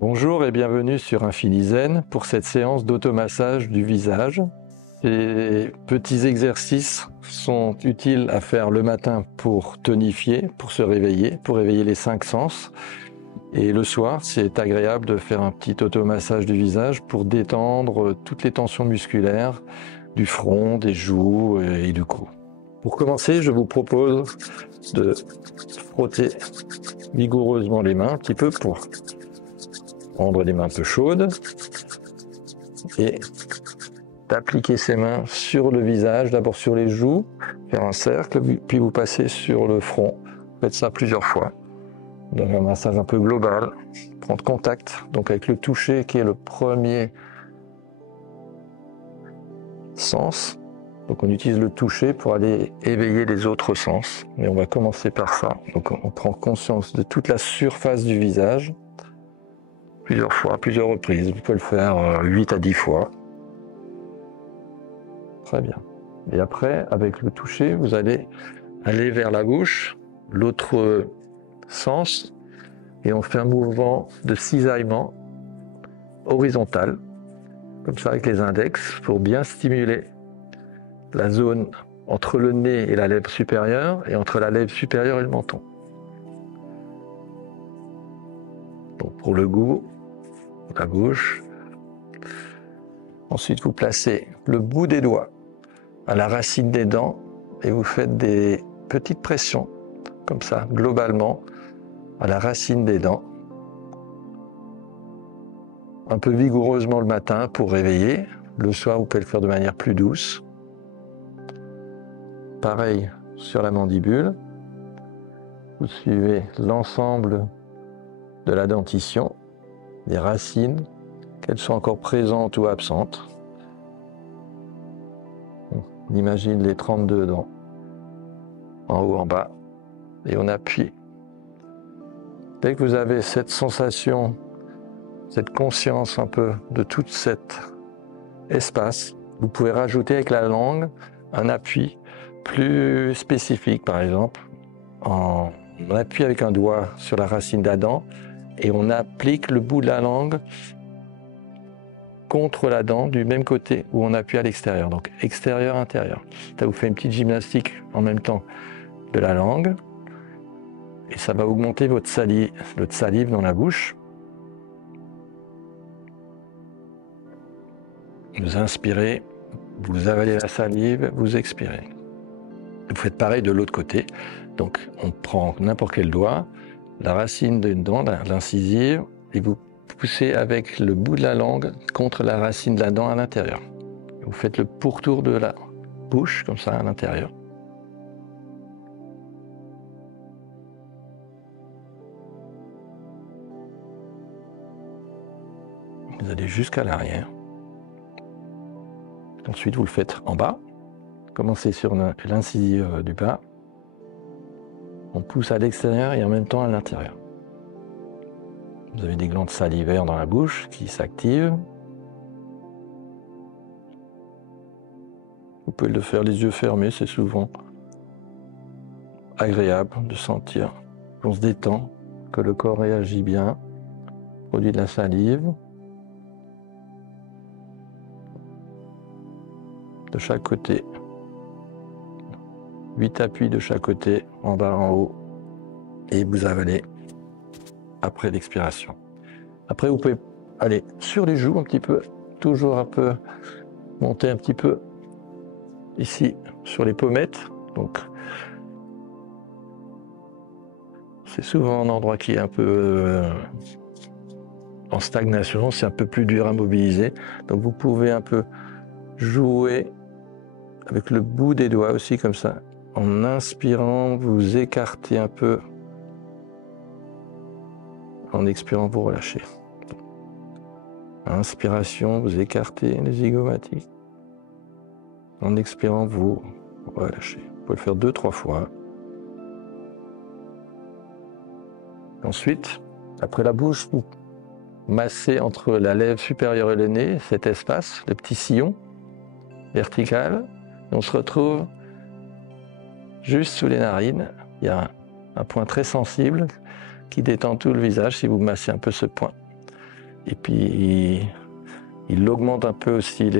Bonjour et bienvenue sur InfiniZen pour cette séance d'automassage du visage. Ces petits exercices sont utiles à faire le matin pour tonifier, pour se réveiller, pour réveiller les 5 sens. Et le soir, c'est agréable de faire un petit automassage du visage pour détendre toutes les tensions musculaires du front, des joues et du cou. Pour commencer, je vous propose de frotter vigoureusement les mains un petit peu pour rendre les mains un peu chaudes et d'appliquer ses mains sur le visage, d'abord sur les joues, faire un cercle, puis vous passez sur le front. Faites ça plusieurs fois. Dans un massage un peu global, prendre contact donc avec le toucher qui est le premier sens. Donc on utilise le toucher pour aller éveiller les autres sens, mais on va commencer par ça. Donc on prend conscience de toute la surface du visage, plusieurs fois, plusieurs reprises. Vous pouvez le faire 8 à 10 fois. Très bien. Et après, avec le toucher, vous allez aller vers la bouche, l'autre sens, et on fait un mouvement de cisaillement horizontal, comme ça avec les index, pour bien stimuler la zone entre le nez et la lèvre supérieure, et entre la lèvre supérieure et le menton. Donc pour le goût, la bouche. Ensuite, vous placez le bout des doigts à la racine des dents et vous faites des petites pressions, comme ça, globalement, à la racine des dents. Un peu vigoureusement le matin pour réveiller. Le soir, vous pouvez le faire de manière plus douce. Pareil sur la mandibule. Vous suivez l'ensemble de la dentition, des racines, qu'elles soient encore présentes ou absentes. On imagine les 32 dents, en haut, en bas, et on appuie. Dès que vous avez cette sensation, cette conscience un peu de tout cet espace, vous pouvez rajouter avec la langue un appui plus spécifique, par exemple. On appuie avec un doigt sur la racine de la dent et on applique le bout de la langue contre la dent du même côté où on appuie à l'extérieur, donc extérieur-intérieur. Ça vous fait une petite gymnastique en même temps de la langue et ça va augmenter votre salive dans la bouche. Vous inspirez, vous avalez la salive, vous expirez. Vous faites pareil de l'autre côté. Donc on prend n'importe quel doigt, la racine d'une dent, l'incisive, et vous poussez avec le bout de la langue contre la racine de la dent à l'intérieur. Vous faites le pourtour de la bouche, comme ça, à l'intérieur. Vous allez jusqu'à l'arrière. Ensuite, vous le faites en bas. Commencez sur l'incisive du bas. On pousse à l'extérieur et en même temps à l'intérieur. Vous avez des glandes salivaires dans la bouche qui s'activent. Vous pouvez le faire les yeux fermés, c'est souvent agréable de sentir qu'on se détend, que le corps réagit bien, produit de la salive. De chaque côté. 8 appuis de chaque côté, en bas, en haut. Et vous avalez après l'expiration. Après, vous pouvez aller sur les joues un petit peu, toujours un peu, monter un petit peu ici sur les pommettes. Donc, c'est souvent un endroit qui est un peu en stagnation, c'est un peu plus dur à mobiliser. Donc, vous pouvez un peu jouer avec le bout des doigts aussi, comme ça. En inspirant, vous écartez un peu. En expirant, vous relâchez. Inspiration, vous écartez les zygomatiques. En expirant, vous relâchez. Vous pouvez le faire 2-3 fois. Ensuite, après la bouche, vous massez entre la lèvre supérieure et le nez, cet espace, le petit sillon vertical. Et on se retrouve juste sous les narines. Il y a un point très sensible qui détend tout le visage si vous massez un peu ce point. Et puis il augmente un peu aussi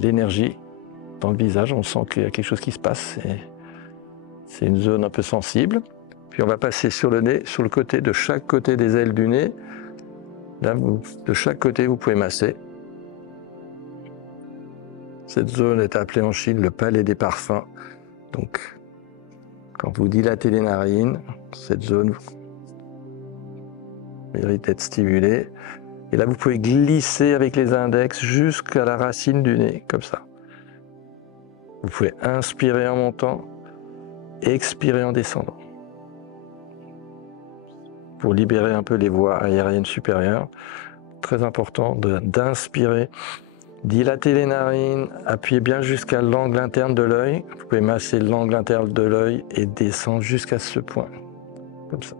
l'énergie dans le visage. On sent qu'il y a quelque chose qui se passe. C'est une zone un peu sensible. Puis on va passer sur le nez, sur le côté, de chaque côté des ailes du nez. Là, de chaque côté, vous pouvez masser. Cette zone est appelée en Chine le palais des parfums. Donc, quand vous dilatez les narines, cette zone mérite d'être stimulée. Et là, vous pouvez glisser avec les index jusqu'à la racine du nez, comme ça. Vous pouvez inspirer en montant, expirer en descendant. Pour libérer un peu les voies aériennes supérieures, très important d'inspirer, dilater les narines, appuyez bien jusqu'à l'angle interne de l'œil. Vous pouvez masser l'angle interne de l'œil et descendre jusqu'à ce point, comme ça.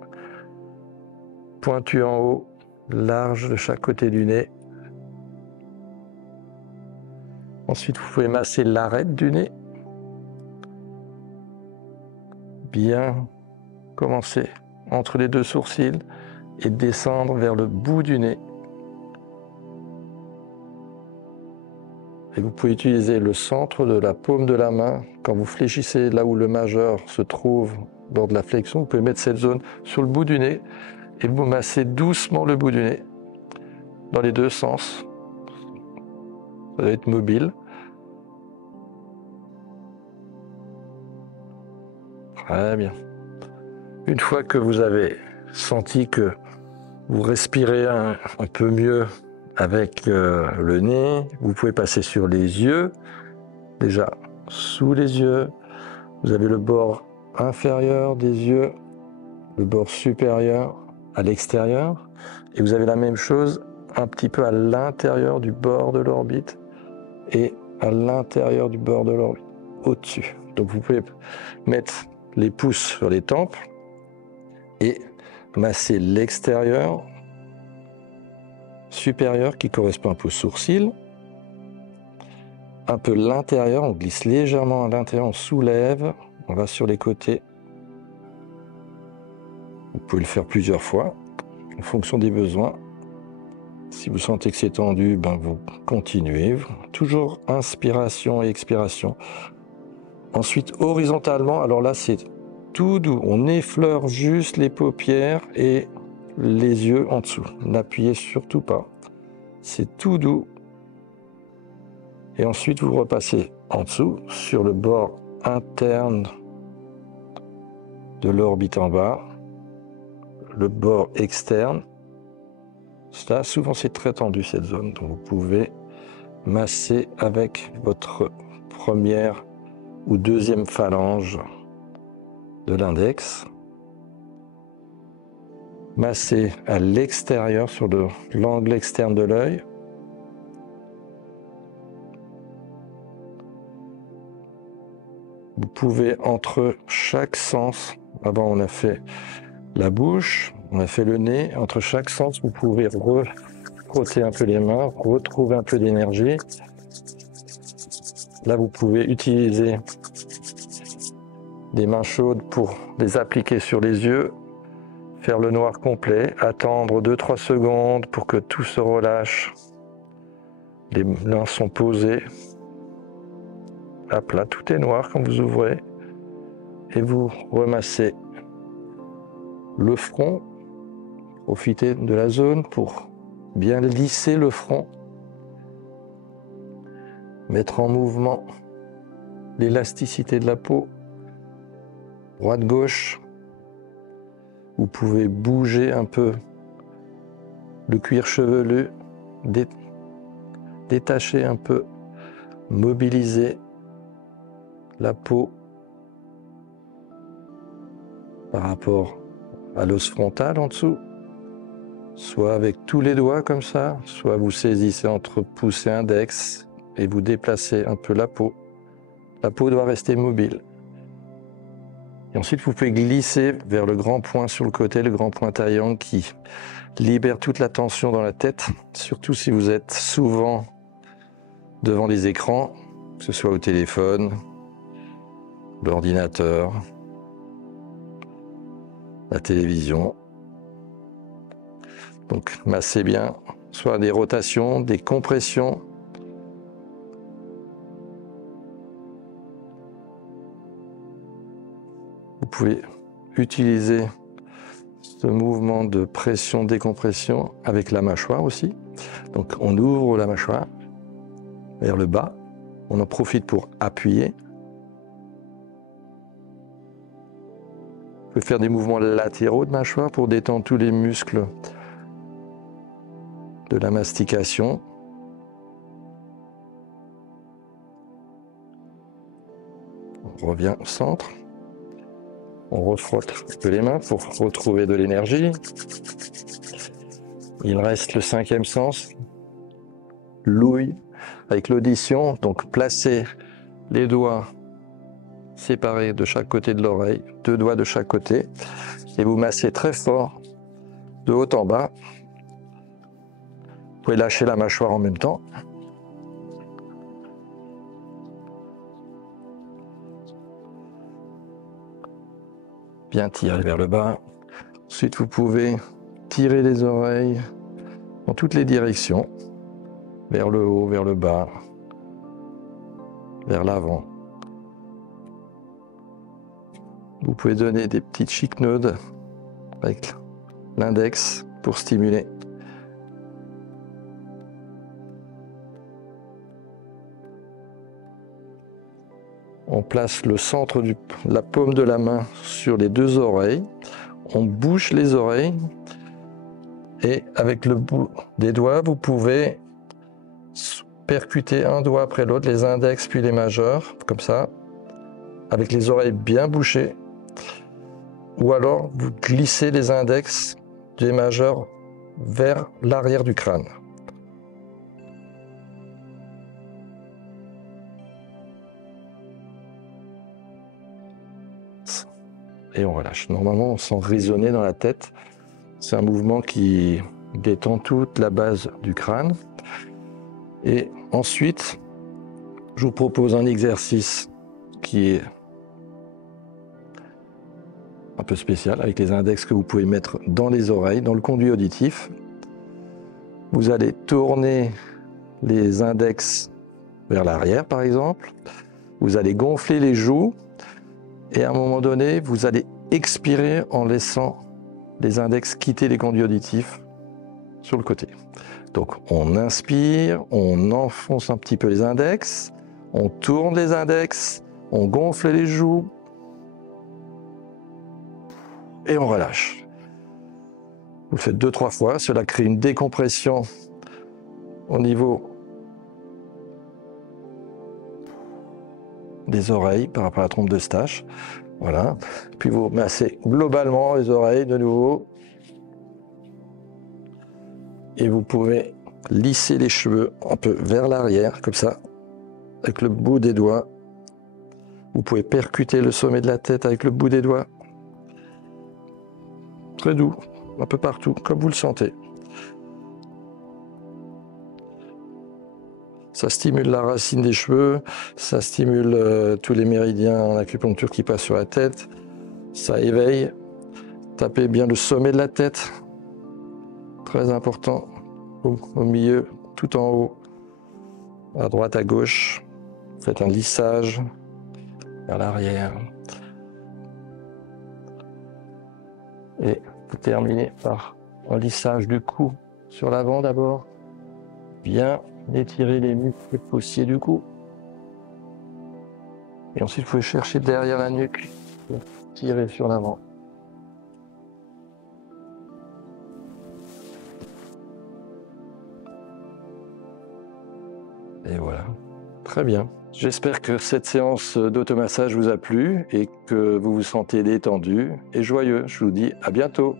Pointu en haut, large de chaque côté du nez. Ensuite, vous pouvez masser l'arête du nez. Bien commencer entre les deux sourcils et descendre vers le bout du nez. Et vous pouvez utiliser le centre de la paume de la main. Quand vous fléchissez là où le majeur se trouve lors de la flexion, vous pouvez mettre cette zone sur le bout du nez et vous massez doucement le bout du nez dans les deux sens. Ça va être mobile. Très bien. Une fois que vous avez senti que vous respirez un peu mieux avec le nez, vous pouvez passer sur les yeux. Déjà, sous les yeux, vous avez le bord inférieur des yeux, le bord supérieur à l'extérieur. Et vous avez la même chose un petit peu à l'intérieur du bord de l'orbite et à l'intérieur du bord de l'orbite, au-dessus. Donc vous pouvez mettre les pouces sur les tempes et masser l'extérieur supérieur qui correspond un peu au sourcil. Un peu l'intérieur, on glisse légèrement à l'intérieur, on soulève, on va sur les côtés. Vous pouvez le faire plusieurs fois en fonction des besoins. Si vous sentez que c'est tendu, vous continuez. Toujours inspiration et expiration. Ensuite, horizontalement, alors là, c'est tout doux. On effleure juste les paupières et les yeux en dessous. N'appuyez surtout pas. C'est tout doux. Et ensuite, vous repassez en dessous sur le bord interne de l'orbite en bas, le bord externe. Ça, souvent, c'est très tendu cette zone. Donc, vous pouvez masser avec votre première ou deuxième phalange de l'index. Masser à l'extérieur sur l'angle externe de l'œil. Vous pouvez entre chaque sens, avant on a fait la bouche, on a fait le nez, entre chaque sens vous pouvez frotter un peu les mains, retrouver un peu d'énergie. Là vous pouvez utiliser des mains chaudes pour les appliquer sur les yeux, faire le noir complet, attendre 2-3 secondes pour que tout se relâche. Les mains sont posées. Hop là, tout est noir quand vous ouvrez. Et vous remassez le front. Profitez de la zone pour bien lisser le front. Mettre en mouvement l'élasticité de la peau. Droite-gauche. Vous pouvez bouger un peu le cuir chevelu. Détacher un peu. Mobiliser la peau par rapport à l'os frontal en dessous, soit avec tous les doigts comme ça, soit vous saisissez entre pouce et index et vous déplacez un peu la peau. La peau doit rester mobile. Et ensuite, vous pouvez glisser vers le grand point sur le côté, le grand point taillant qui libère toute la tension dans la tête, surtout si vous êtes souvent devant les écrans, que ce soit au téléphone, l'ordinateur, la télévision. Donc massez bien soit des rotations, des compressions. Vous pouvez utiliser ce mouvement de pression-décompression avec la mâchoire aussi. Donc on ouvre la mâchoire vers le bas, on en profite pour appuyer. Vous pouvez faire des mouvements latéraux de mâchoire pour détendre tous les muscles de la mastication. On revient au centre. On refrotte un peu les mains pour retrouver de l'énergie. Il reste le cinquième sens, l'ouïe, avec l'audition. Donc placez les doigts séparés de chaque côté de l'oreille, 2 doigts de chaque côté, et vous massez très fort de haut en bas. Vous pouvez lâcher la mâchoire en même temps. Bien tirer vers le bas. Ensuite, vous pouvez tirer les oreilles dans toutes les directions, vers le haut, vers le bas, vers l'avant. Vous pouvez donner des petites chiquenaudes avec l'index pour stimuler. On place le centre de la paume de la main sur les 2 oreilles. On bouche les oreilles et avec le bout des doigts, vous pouvez percuter un doigt après l'autre, les index puis les majeurs, comme ça, avec les oreilles bien bouchées. Ou alors, vous glissez les index des majeurs vers l'arrière du crâne. Et on relâche. Normalement, on sent résonner dans la tête. C'est un mouvement qui détend toute la base du crâne. Et ensuite, je vous propose un exercice qui est un peu spécial, avec les index que vous pouvez mettre dans les oreilles, dans le conduit auditif. Vous allez tourner les index vers l'arrière, par exemple. Vous allez gonfler les joues. Et à un moment donné, vous allez expirer en laissant les index quitter les conduits auditifs sur le côté. Donc on inspire, on enfonce un petit peu les index, on tourne les index, on gonfle les joues et on relâche. Vous le faites 2-3 fois, cela crée une décompression au niveau des oreilles par rapport à la trompe d'Eustache. Voilà. Puis vous massez globalement les oreilles de nouveau. Et vous pouvez lisser les cheveux un peu vers l'arrière, comme ça, avec le bout des doigts. Vous pouvez percuter le sommet de la tête avec le bout des doigts. Très doux, un peu partout, comme vous le sentez. Ça stimule la racine des cheveux, ça stimule tous les méridiens en acupuncture qui passent sur la tête, ça éveille. Tapez bien le sommet de la tête, très important, au milieu, tout en haut, à droite, à gauche. Faites un lissage vers l'arrière. Et vous terminez par un lissage du cou sur l'avant d'abord. Bien étirer les muscles fauciers du cou. Et ensuite, vous pouvez chercher derrière la nuque pour tirer sur l'avant. Et voilà. Très bien. J'espère que cette séance d'automassage vous a plu et que vous vous sentez détendu et joyeux. Je vous dis à bientôt.